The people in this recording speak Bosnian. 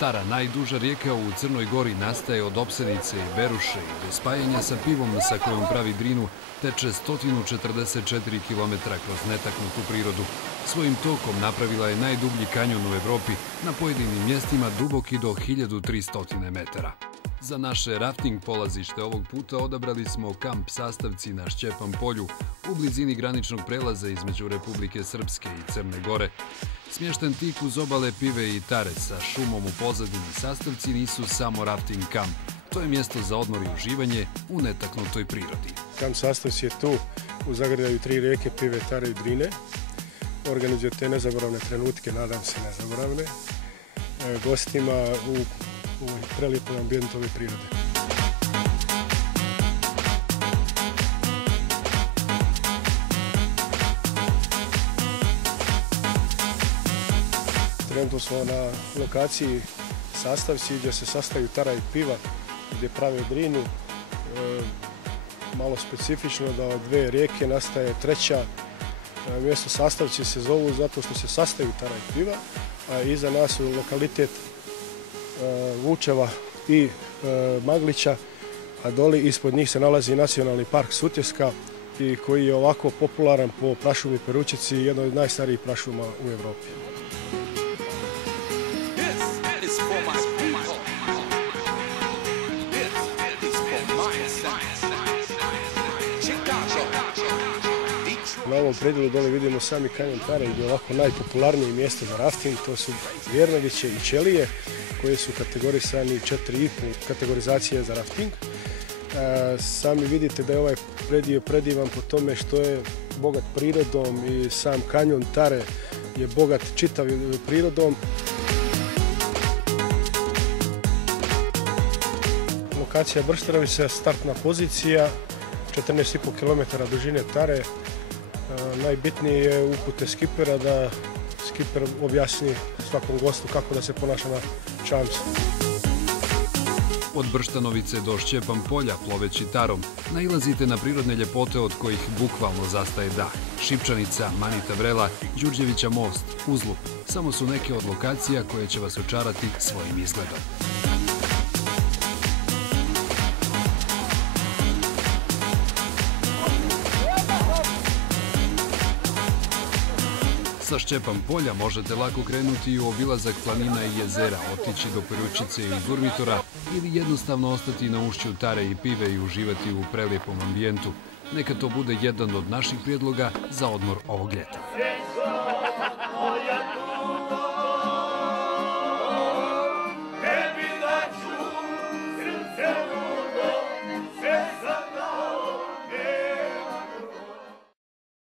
Tara, najduža rijeka u Crnoj Gori, nastaje od Opsenice i Beruše i do spajanja sa Pivom sa kojom pravi Drinu teče 144 km kroz netaknutu prirodu. Svojim tokom napravila je najdublji kanjon u Evropi, na pojedinim mjestima duboki do 1300 metara. Za naše rafting polazište ovog puta odabrali smo kamp Sastavci na Šćepan polju u blizini graničnog prelaza između Republike Srpske i Crne Gore. Smješten tik uz obale Pive i Tare sa šumom u pozadini, Sastavci nisu samo rafting kamp. To je mjesto za odmor i uživanje u netaknutoj prirodi. Kamp Sastavci je tu u zagrljaju 3 rijeke Pive, Tare i Drine. Organizuje te nezaboravne trenutke, nadam se nezaboravne, gostima u prelijepom ambijentu ove prirode. Trenutno smo na lokaciji Sastavci gdje se sastaju Tara i Piva, gdje prave Drinu. Malo specifično da od 2 rijeke nastaje treća. Mjesto Sastavci se zovu zato što se sastaju Tara i Piva, a iza nas su lokalitet Vučeva i Maglića, a doli ispod njih se nalazi Nacionalni park Sutjeska i koji je ovako popularan po prašumi Peručici, jedno od najstarijih prašuma u Evropi. Na ovom predjelu dole vidimo sami kanjon Tare, gdje je ovako najpopularnije mjesto za rafting. To su Vjernoviće i Ćelije, koje su kategorisani 4,5 kategorizacije za rafting. Sami vidite da je ovaj predjel predivan po tome što je bogat prirodom i sam kanjon Tare je bogat čitavim prirodom. Lokacija Bršterovica, startna pozicija, 14,5 km dužine Tare. Najbitnije je upute skipera da skiper objasni svakom gostu kako da se ponaša na čamcu. Od Brštanovice do Šćepan polja, ploveći Tarom, nailazite na prirodne ljepote od kojih bukvalno zastaje dah. Šipčanica, Manita Vrela, Đurđevića most, Uzlup, samo su neke od lokacija koje će vas očarati svojim izgledom. Sa Šćepan polja možete lako krenuti u obilazak planina i jezera, otići do Peručice i Durmitora ili jednostavno ostati na ušću Tare i Pive i uživati u prelijepom ambijentu. Neka to bude jedan od naših prijedloga za odmor ovog ljeta.